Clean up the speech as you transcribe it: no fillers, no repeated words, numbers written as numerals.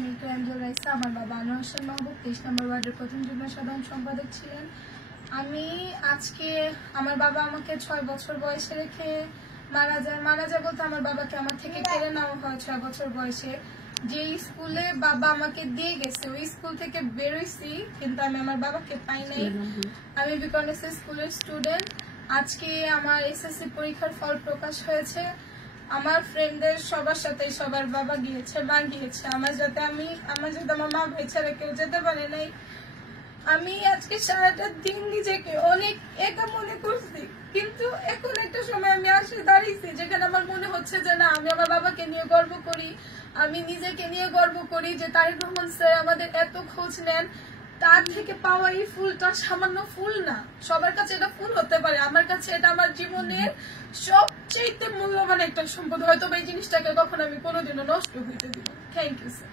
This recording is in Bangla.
আমি একটু অ্যাঞ্জেল রাইসা। আমার বাবা আনোয়ার হোসেন মাহবুব 23 নম্বর ওয়ার্ডের প্রথম যুগ্ম সাধারণ সম্পাদক ছিলেন। আমি আজকে আমার বাবা আমাকে 6 বছর বয়সে রেখে মারা যায় বলতে আমার বাবাকে আমার থেকে কেড়ে নেওয়া হয় 6 বছর বয়সে। যে স্কুলে বাবা আমাকে দিয়ে গেছে ওই স্কুল থেকে বেরোইছি, কিন্তু আমি আমার বাবাকে পাই নাই। আমি বিকনেস স্কুলের স্টুডেন্ট। আজকে আমার এসএসসি পরীক্ষার ফল প্রকাশ হয়েছে। আমার ফ্রেন্ডদের সবার সাথে সবার বাবা গিয়েছে, মা গিয়েছে, আমার সাথে আমার মা ভাই ছাড়া কেউ যেতে পারে নাই। আমি আজকে সারাটা দিন নিজেকে অনেক একা মনে করছি, কিন্তু এখন একটা সময় আমি আসে দাঁড়িয়েছি যেখানে আমার মনে হচ্ছে যে না, আমি আমার বাবাকে নিয়ে গর্ব করি, আমি নিজেকে নিয়ে গর্ব করি যে তারেক রহমান স্যার আমাদের এত খোঁজ নেন। তার থেকে পাওয়া এই ফুলটা সামান্য ফুল না, সবার কাছে এটা ফুল হতে পারে, আমার কাছে এটা আমার জীবনের সবচেয়ে মূল্যবান একটা সম্পদ। হয়তো এই জিনিসটাকে কখনো আমি কোনোদিনও নষ্ট হইতে দিব। Thank you sir.